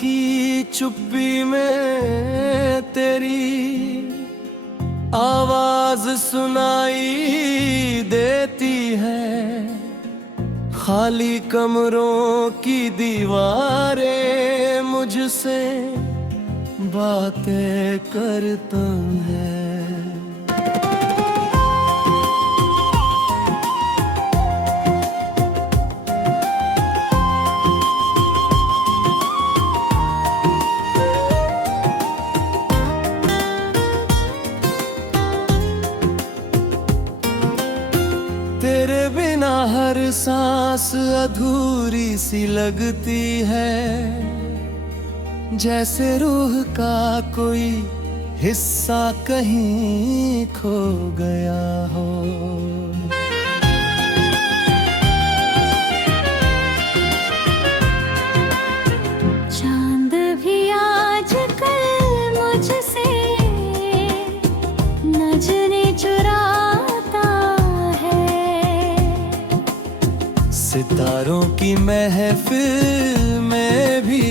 की चुप्पी में तेरी आवाज सुनाई देती है। खाली कमरों की दीवारें मुझसे बातें करता है। तेरे बिना हर सांस अधूरी सी लगती है, जैसे रूह का कोई हिस्सा कहीं खो गया हो। चांद भी आजकल मुझसे नजरें चुराता है। सितारों की महफिल में भी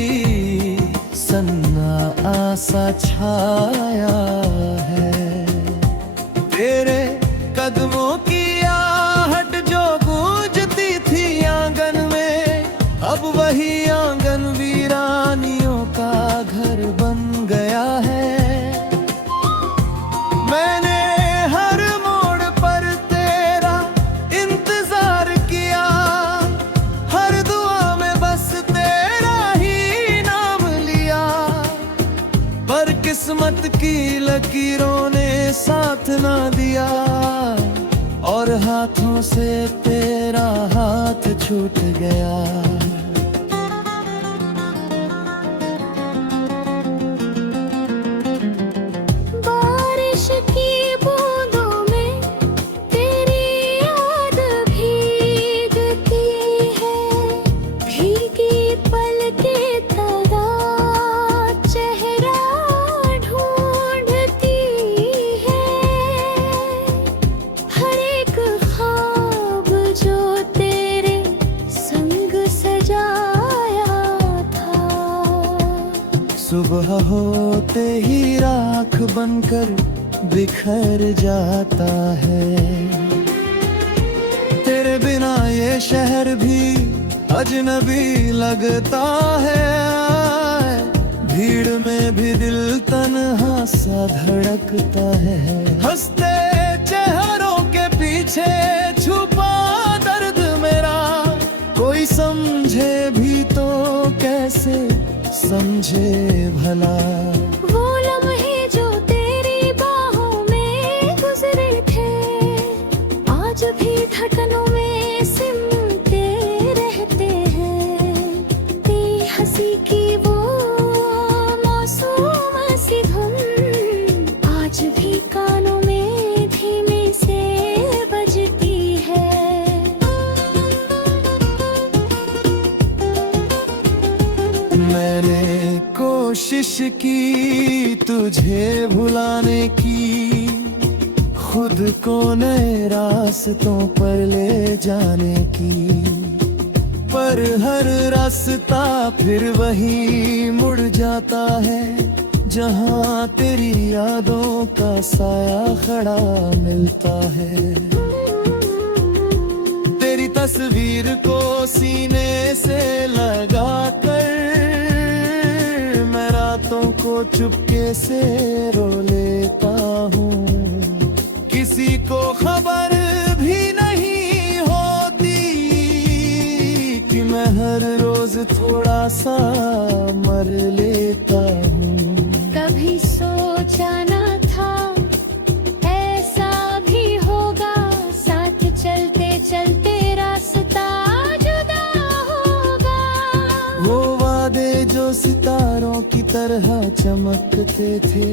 सन्नाटा सा छाया है। तेरे कदमों की आहट जो गूंजती थी आंगन में, अब वही आंगन वीरानियों का घर बन गया है। मैंने हर मोड़ पर तेरा इंतजार किया, हर दुआ में बस तेरा ही नाम लिया। पर किस्मत की लकीरों ने साथ ना दिया, और हाथों से तेरा हाथ छूट गया। बारिश की बूंदों में तेरी याद भीगती है। भीगी पलकें तरा चेहरा ढूंढती है। हर एक ख्वाब जो तेरे संग सजाया था, सुबह होते ही राख बनकर बिखर जाता है। तेरे बिना ये शहर भी अजनबी लगता है। भीड़ में भी दिल तन्हा सा धड़कता है। हंसते चेहरों के पीछे छुपा दर्द मेरा, कोई समझे भी तो कैसे समझे भला। वो लम्हे जो तेरी बाहों में गुजरे थे, आज भी धड़कनों में सिमटे रहते हैं। तेरी हंसी की वो मासूम सी धुन आज भी कानों में धीमे से बजती है। मैंने कोशिश की तुझे भुलाने की, खुद को नए रास्तों पर ले जाने की। पर हर रास्ता फिर वही मुड़ जाता है, जहाँ तेरी यादों का साया खड़ा मिलता है। तेरी तस्वीर को सीने से लगा कर मैं रातों को चुपके से रो लेता हूँ। किसी को खबर भी नहीं होती कि मैं हर रोज थोड़ा सा मर लेता हूँ। कभी सोचा न था ऐसा भी होगा, साथ चलते चलते रास्ता जुदा होगा। वो वादे जो सितारों की तरह चमकते थे,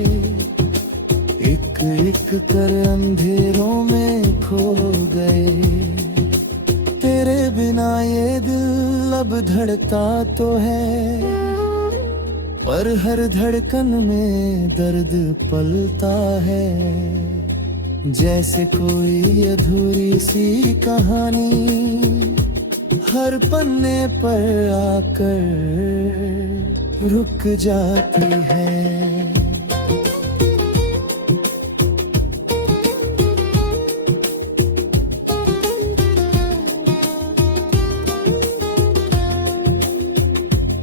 एक एक कर अंधेरों में खो गए। तेरे बिना ये दिल अब धड़कता तो है, पर हर धड़कन में दर्द पलता है। जैसे कोई अधूरी सी कहानी हर पन्ने पर आकर रुक जाती है।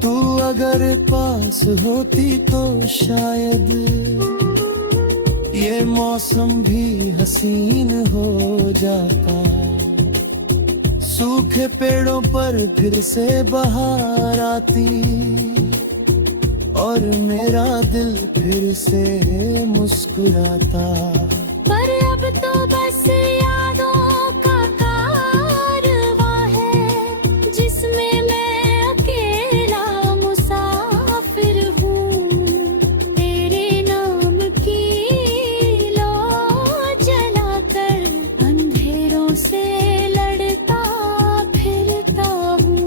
तू अगर पास होती तो शायद ये मौसम भी हसीन हो जाता। सूखे पेड़ों पर फिर से बहार आती और मेरा दिल फिर से मुस्कुराता। पर अब तो बस यादों का कारवां है जिसमें मैं अकेला मुसाफिर हूँ। तेरे नाम की लौ जलाकर अंधेरों से लड़ता फिरता हूँ।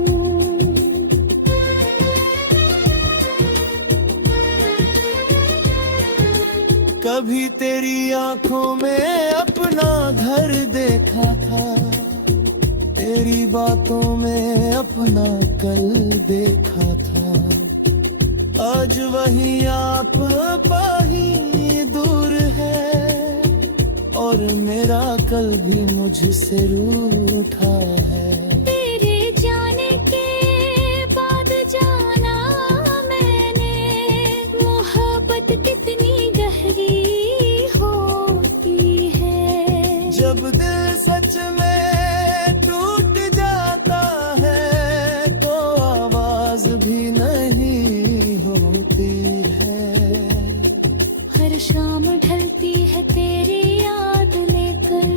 कभी तेरी आंखों में अपना घर देखा था, तेरी बातों में अपना कल देखा था। आज वही आप पाही दूर है और मेरा कल भी मुझसे रूठा है। तेरे जाने के बाद जाना मैंने मोहब्बत कितनी गहरी होती है। जब दिल सच में टूट जाता है तो आवाज भी नहीं होती है। हर शाम ढलती है तेरी याद लेकर,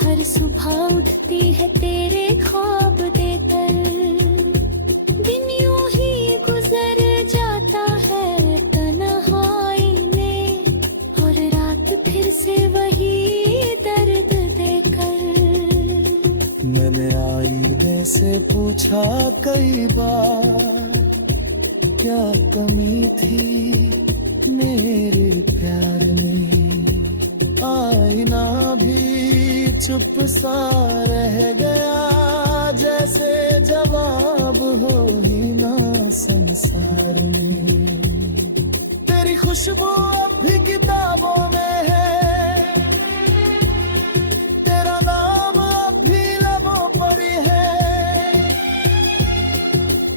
हर सुबह उठती है तेरे ख्वाब देकर। दिन यूं ही गुजर जाता है तन्हाई में और रात फिर से वही दर्द देकर। मैंने आईने से पूछा कई बार क्या कमी थी मेरे प्यार में। आईना भी चुप सा रह गया जैसे जवाब हो ही ना संसार में। तेरी खुशबू अब भी किताबों में है, तेरा नाम अब भी लबों पर है,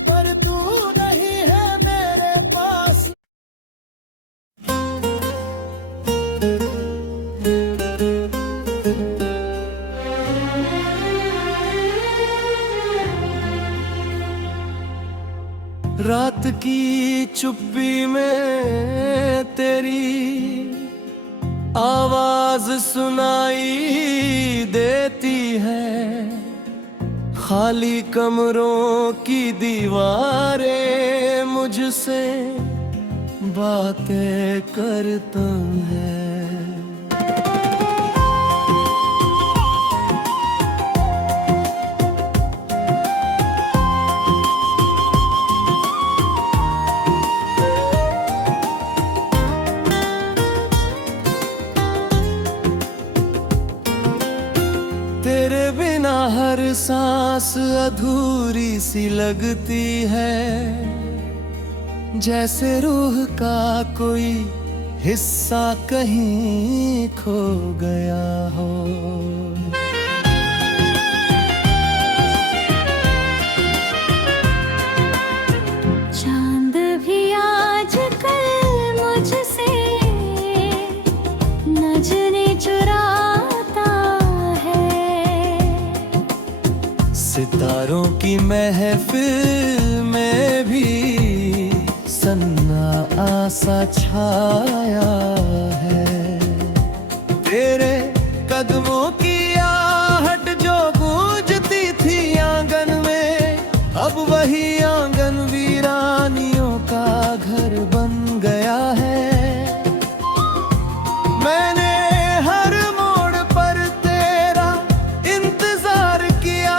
पर तू नहीं है मेरे पास। रात की चुप्पी में तेरी आवाज सुनाई देती है। खाली कमरों की दीवारें मुझसे बातें करता है। तेरे बिना हर सांस अधूरी सी लगती है, जैसे रूह का कोई हिस्सा कहीं खो गया हो। चांद भी आजकल मुझसे नजरें चुराता है। सितारों की महफिल में भी सन्नाटा सा छाया है। तेरे कदमों की आहट जो गूंजती थी आंगन में, अब वही आंगन वीरानियों का घर बन गया है। मैंने हर मोड़ पर तेरा इंतजार किया,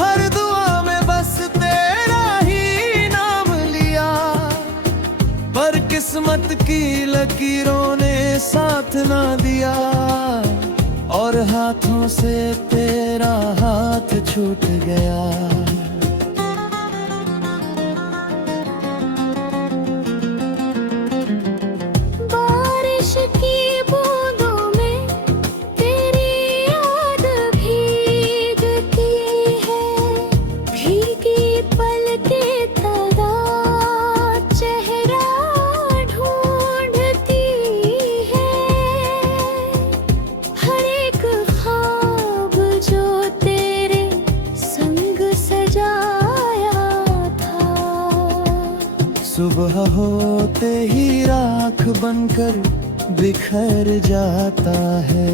हर दुआ में बस तेरा ही नाम लिया, पर किस्मत की लकीरों ने साथ ना दिया और हाथों से तेरा हाथ छूट गया। होते ही राख बनकर बिखर जाता है।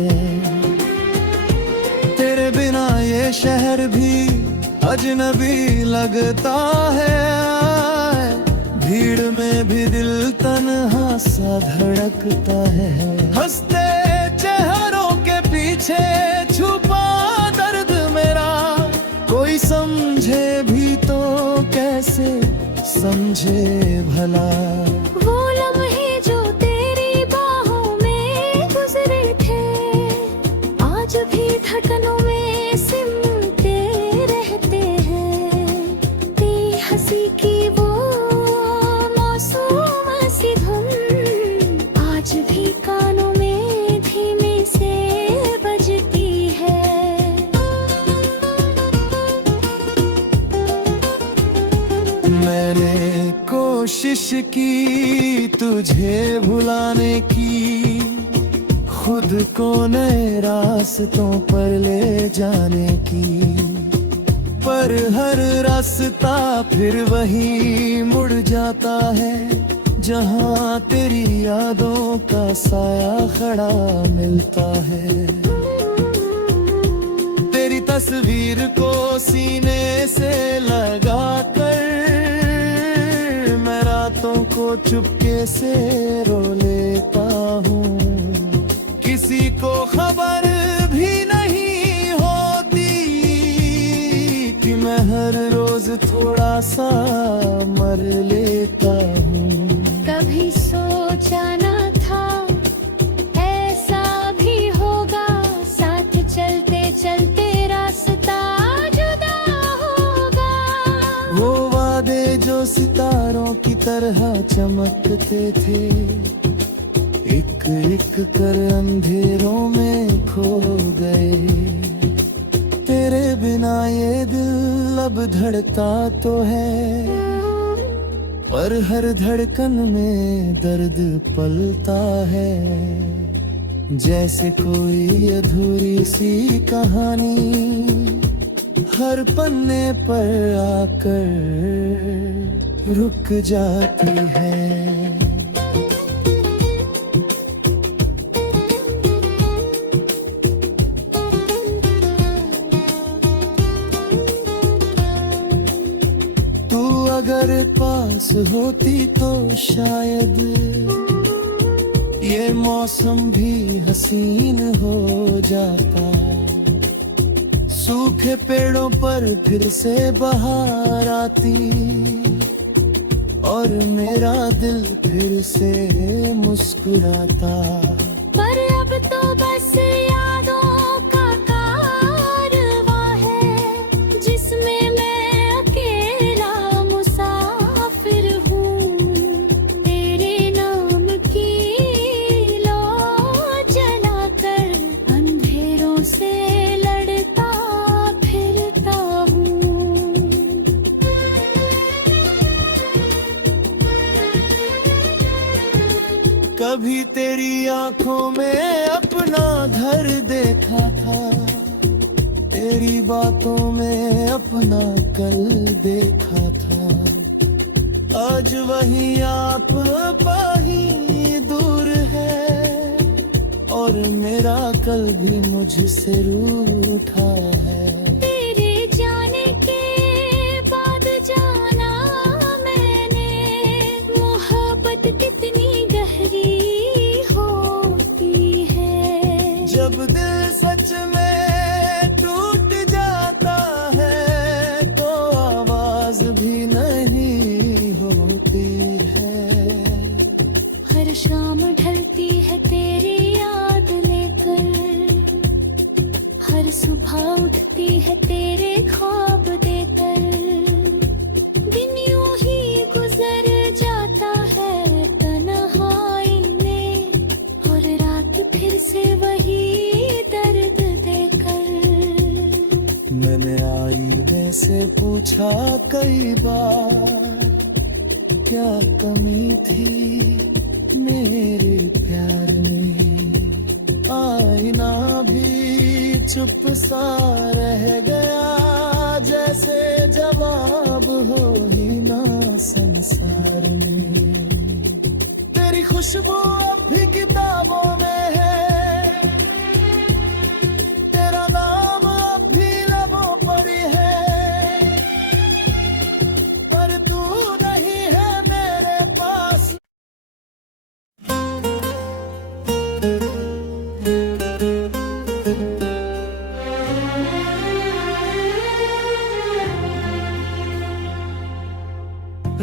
तेरे बिना ये शहर भी अजनबी लगता है, भीड़ में भी दिल तन्हा सा धड़कता है। हंसते चेहरों के पीछे छुपा दर्द मेरा, कोई समझे भी तो कैसे समझे भला। वो लम्हे जो तेरी बाहों में गुजरे थे, आज भी धड़कनों में सिमटे रहते हैं। तेरी हंसी की वो मासूम सी धुन आज भी कानों में धीमे से बजती है। मैंने कोशिश की तुझे भुलाने की, खुद को नए रास्तों पर ले जाने की, पर हर रास्ता फिर वही मुड़ जाता है, जहाँ तेरी यादों का साया खड़ा मिलता है। तेरी तस्वीर को सीने से लगा कर मैं रातों को चुपके से रो लेता हूँ। किसी को खबर भी नहीं होती कि मैं हर रोज थोड़ा सा मर लेता हूँ। कभी सोचा न था ऐसा भी होगा, साथ चलते चलते रास्ता जुदा होगा। वो वादे जो सितारों की तरह चमकते थे, एक एक कर अंधेरों में खो गए। तेरे बिना ये दिल अब धड़कता तो है, पर हर धड़कन में दर्द पलता है। जैसे कोई अधूरी सी कहानी हर पन्ने पर आकर रुक जाती है। अगर पास होती तो शायद ये मौसम भी हसीन हो जाता। सूखे पेड़ों पर फिर से बहार आती और मेरा दिल फिर से मुस्कुराता। पर अब तो बस यादों का कारवां है, जिसमें मैं अकेला मुसाफिर हूँ। तेरे नाम की लौ जलाकर अंधेरों से लड़ता फिरता हूँ। कभी तेरी आंखों में अपना घर देखा था, तेरी बातों में अपना कल देखा था। आज वही आप ही दूर है और मेरा कल भी मुझसे रूठा है। तेरे जाने के बाद जाना मैंने, मोहब्बत कितनी गहरी होती है। जब दिल सच में टूट जाता है तो आवाज भी नहीं होती है। हर शाम ढलती है तेरी याद लेकर, हर सुबह उठती है तेरे ख्वाब देकर। दिन यूं ही गुजर जाता है तन्हाई में, और रात फिर से वही दर्द देकर। मैंने आईने से पूछा कई बार, क्या कमी थी मेरे प्यार में। आईना भी चुप सा रह गया, जैसे जवाब हो ही ना संसार में। खुशबू अब भी किताबों में है, तेरा नाम अब भी लबों पर है, पर तू नहीं है मेरे पास।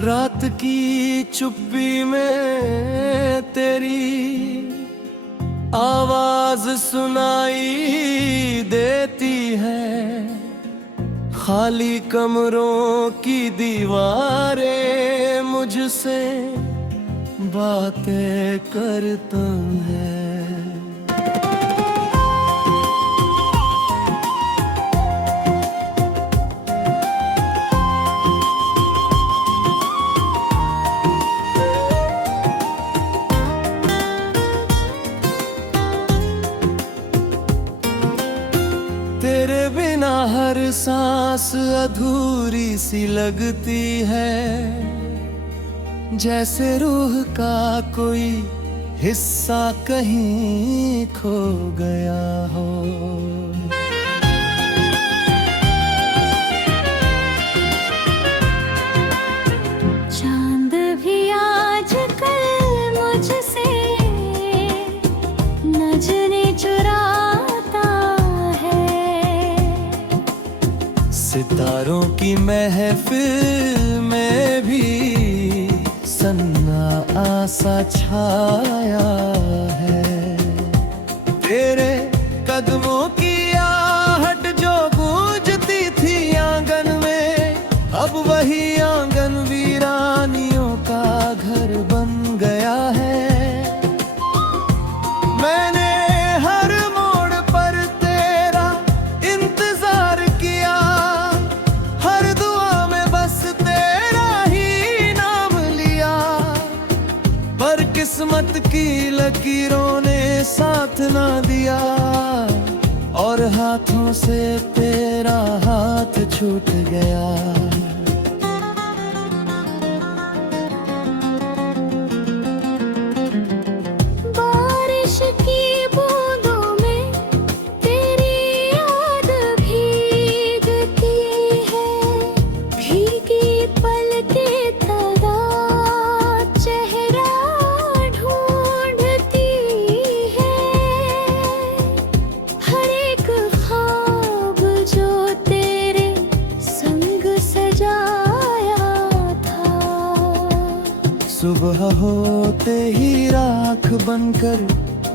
रात की चुप्पी में तेरी आवाज सुनाई देती है, खाली कमरों की दीवारें मुझसे बातें करता है। तेरे बिना हर सांस अधूरी सी लगती है, जैसे रूह का कोई हिस्सा कहीं खो गया हो। चांद भी आजकल मुझसे नजरें चुराता है, सितारों की महफिल में भी सन्नाटा सा छाया है। तेरे कदमों की आहट जो गूंजती थी आंगन में, अब वही आंगन वीरानियों का घर बन गया है। मैंने हर मोड़ पर तेरा इंतजार किया, हर दुआ में बस तेरा ही नाम लिया, पर किस्मत की लकीरों ने साथ ना दिया, और हाथों से तेरा हाथ छूट गया। बारिश की बूंदों में तेरी याद भीगती है, भीगी पलकें तड़ा चेहरा ढूंढती है। हर एक ख्वाब जो तेरे संग सजाया था, सुबह होते ही राख बनकर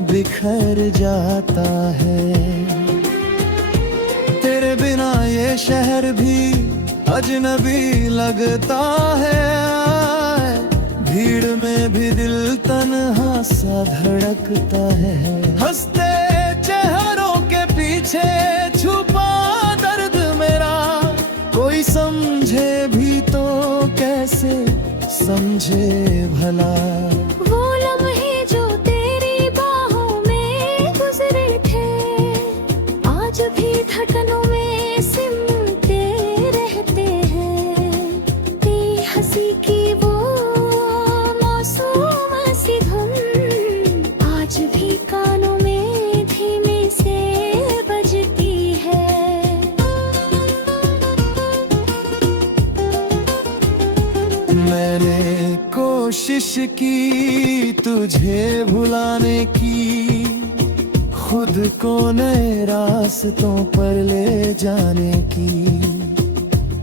बिखर जाता है। तेरे बिना ये शहर भी अजनबी लगता है, भीड़ में भी दिल तन्हा सा धड़कता है। हंसते चेहरों के पीछे छुपा दर्द मेरा, कोई समझे भी तो कैसे समझे भला। वो लम्हे जो तेरी बाहों में गुजरे थे, आज भी धड़कनों में सिमटे रहते हैं। बेहंसी की वो मासूम सी धुन आज भी कानों में धीमे से बजती है। मैंने कोशिश की तुझे भुलाने की, खुद को नए रास्तों पर ले जाने की,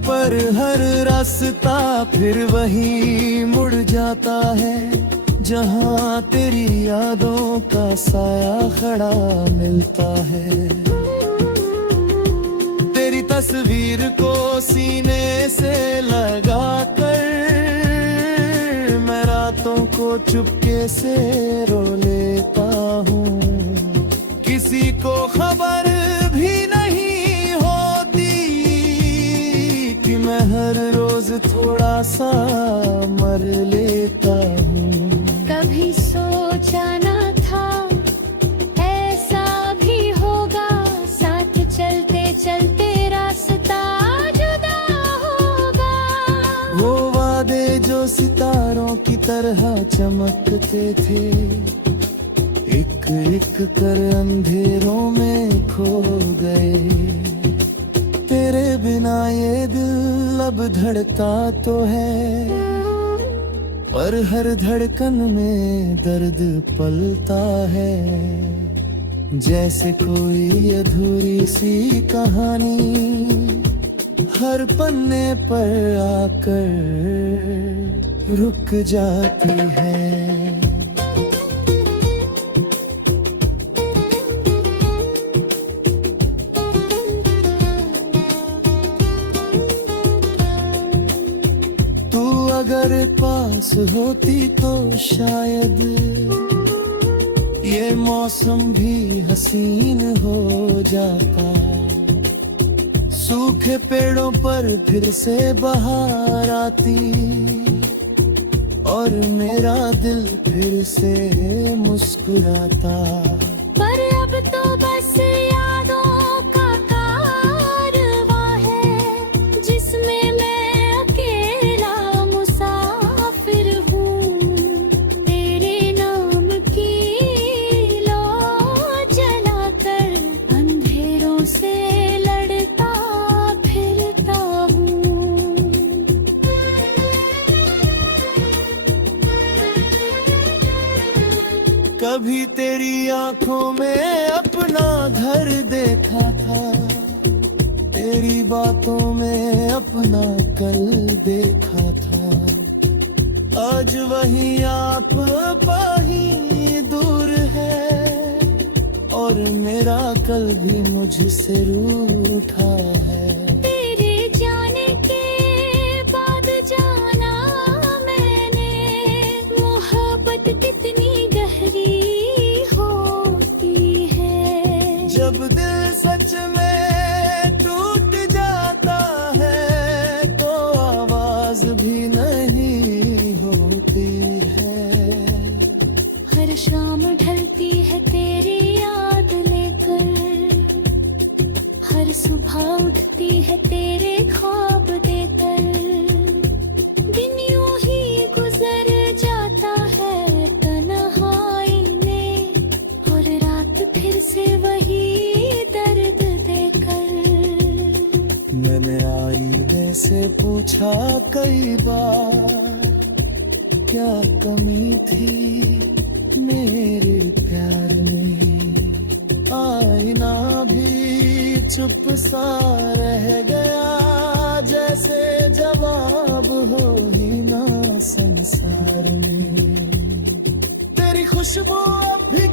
पर हर रास्ता फिर वही मुड़ जाता है, जहाँ तेरी यादों का साया खड़ा मिलता है। तेरी तस्वीर को सीने से लगा कर मैं रातों को चुपके से रो लेता हूँ। किसी को खबर भी नहीं होती कि मैं हर रोज थोड़ा सा मर लेता हूँ। कभी सोचा न था ऐसा भी होगा, साथ चलते चलते रास्ता जुदा होगा। वो वादे जो सितारों की तरह चमकते थे, एक एक कर अंधेरों में खो गए। तेरे बिना ये दिल अब धड़का तो है, पर हर धड़कन में दर्द पलता है। जैसे कोई अधूरी सी कहानी हर पन्ने पर आकर रुक जाती है। तू अगर पास होती तो शायद ये मौसम भी हसीन हो जाता। सूखे पेड़ों पर फिर से बहार आती और मेरा दिल फिर से मुस्कुराता। पर अब तो बस यादों का कारवां है, जिसमें मैं अकेला मुसाफिर हूँ। तेरे नाम की लौ जलाकर अंधेरों से लड़ता फिरता हूँ। कभी तेरी आंखों में अपना घर देखा था, तेरी बातों में अपना कल देखा था। आज वही आप पाही दूर है और मेरा कल भी मुझसे रूठा है। तेरे जाने के बाद जाना मैंने, मोहब्बत कितनी गहरी होती है। जब दिल सच में टूट जाता है तो आवाज भी नहीं होती है। हर शाम ढलती है तेरी याद लेकर, हर सुबह उठती है तेरे ख्वाब देकर। दिन यूं ही गुजर जाता है तन्हाई में, और रात फिर से वही दर्द देकर। मैंने आईने से पूछा कई बार, क्या कमी थी मेरे प्यार में। आईना भी चुप सा रह गया, जैसे जवाब हो ही ना संसार में। तेरी खुशबू अब भी